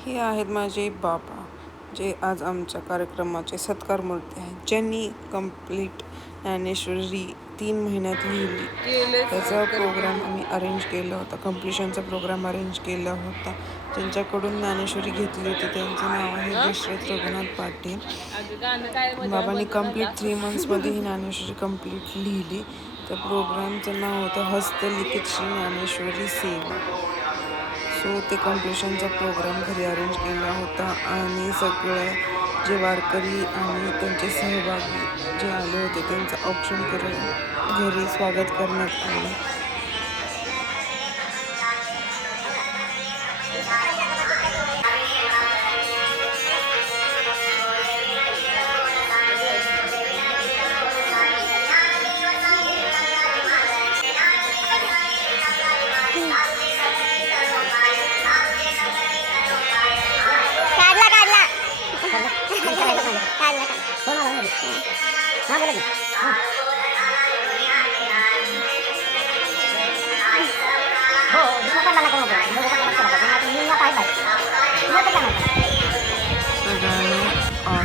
हे आहेत माझे बाबा, जे आज आमच्या कार्यक्रमाचे सत्कार मूर्ती आहेत, ज्यांनी कंप्लीट ज्ञानेश्वरी 3 महिन्यात लिहिली. त्याचा प्रोग्राम आम्ही अरेंज केला होता, कम्प्लिशनचा प्रोग्राम अरेंज केला होता. ज्यांच्याकडून ज्ञानेश्वरी घेतली होती त्यांचं नाव आहे दशरथ रघुनाथ पाटील. बाबांनी कंप्लीट 3 मंथ्समध्ये ही ज्ञानेश्वरी कंप्लीट लिहिली. त्या प्रोग्रामचं नाव होतं हस्तलिखित श्री ज्ञानेश्वरी सेवा. सो ते कम्प्लिशनचा प्रोग्राम घरी अरेंज केला होता आणि सगळे जे वारकरी आणि त्यांचे सहभागी जे आले होते त्यांचं औक्षण करून घरी स्वागत करण्यात आलं.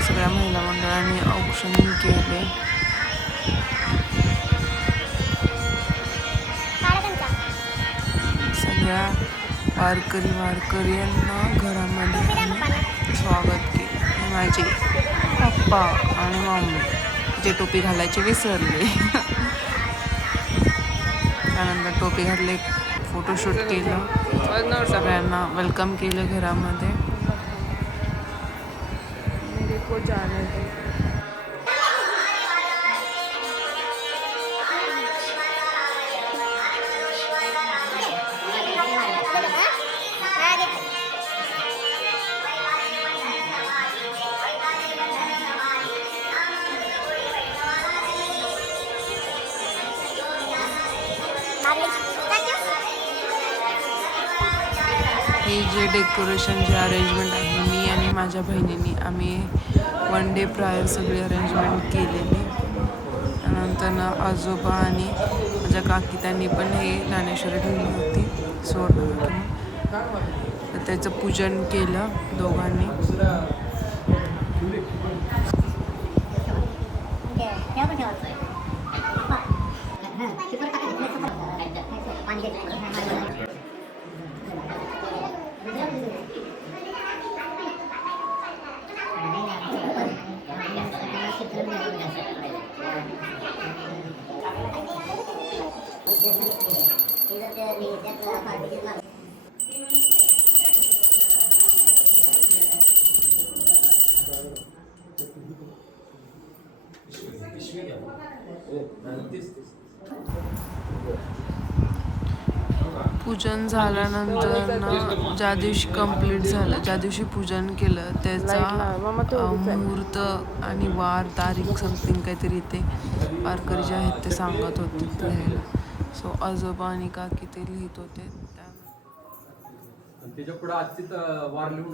सगळ्या महिला मंडळांनी औक्षण केले. सगळ्या वारकऱ्यांना घरामध्ये स्वागत केले. माझे पप्पा आणि मम्मी जे टोपी घालायचे विसरले. त्यानंतर टोपी घातले, फोटोशूट केलं, सगळ्यांना वेलकम केलं घरामध्ये. हे जे डेकोरेशन जे अरेंजमेंट आहे, मी आणि माझ्या बहिणींनी आम्ही 1 डे प्रायर सगळी अरेंजमेंट केलेली. त्यानंतर आजोबा आणि माझ्या काकी त्यांनी पण हे ज्ञानेश्वरी ठेवली होती सोडून, तर त्याचं पूजन केलं दोघांनी. पूजन झाल्यानंतर ज्या दिवशी कंप्लीट झालं, ज्या दिवशी पूजन केलं त्याचा मुहूर्त आणि वार तारीख समथिंग काहीतरी ते वारकरी जे आहेत ते सांगत होते लिहायला. सो आजोबा आणि काकी ते लिहित होते. त्याच्या पुढे आजची वार लिहून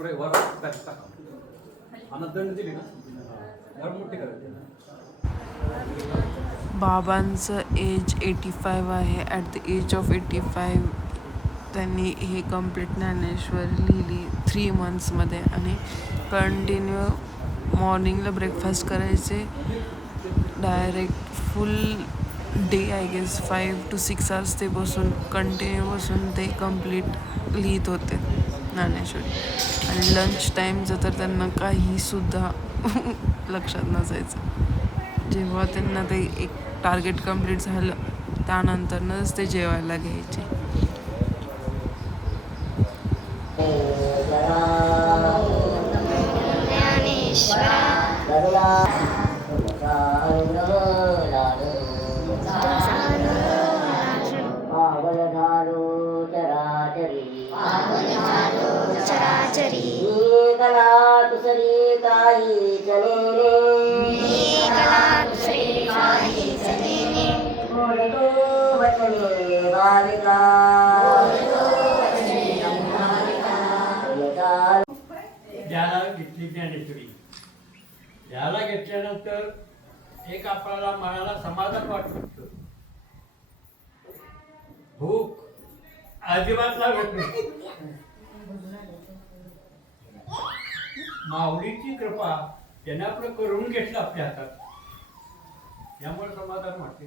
बाबांचं एज 85 आहे. ॲट द एज ऑफ 85 त्यांनी हे कंप्लीट ज्ञानेश्वरी लिहिली 3 मंथ्समध्ये. आणि कंटिन्यू मॉर्निंगला ब्रेकफास्ट करायचे, direct full day I guess 5 to 6 hours ते बसून कंटिन्यू बसून ते कंप्लीट लिहित होते ज्ञानेश्वरी. आणि लंच टाईमचं तर त्यांना काहीसुद्धा लक्षात नसायचं. जेव्हा त्यांना ते एक टार्गेट कंप्लीट झालं त्यानंतरच ते जेवायला घ्यायचे. ज्याला घेतली ज्ञानेश्वरी, याला घेतल्यानंतर एक आपल्याला मनाला समाधान वाटतं. भूक अजिबात लागत नाही. माऊलीची कृपा त्याने आपलं करून घेतलं आपल्या हातात, त्यामुळे समाधान वाटते.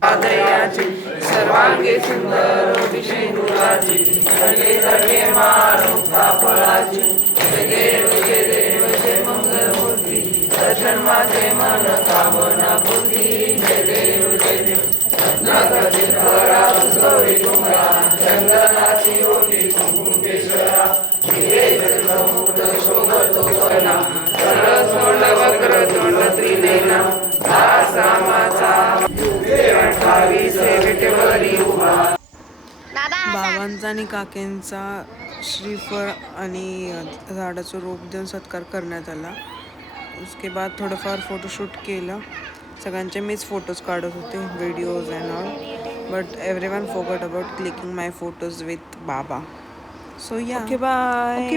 पादयाची सर्वांगी सुंदर विष्णुराजी तटे तटे मारो कापळाची जय देव जय देव जय मंगलमूर्ती दर्शन माझे मन कामना पूर्ती जय देव जय देव रत्नाकरी करा गौरी कुंभा चंदनाची ओटी कुंकुमेश्वरा हिरे जलमुक्त शोभतो करणा सरसोंड वक्र तोंड त्रिनयना दासा माझा बाबांचा आणि काकेंचा श्रीफळ आणि झाडाचं रोप देऊन सत्कार करण्यात आला. उसके बाद थोडंफार फोटोशूट केलं. सगळ्यांचे मीच फोटोज काढत होते, videos and all, but everyone Phogat about clicking my photos with बाबा. सो या, ओके बाय.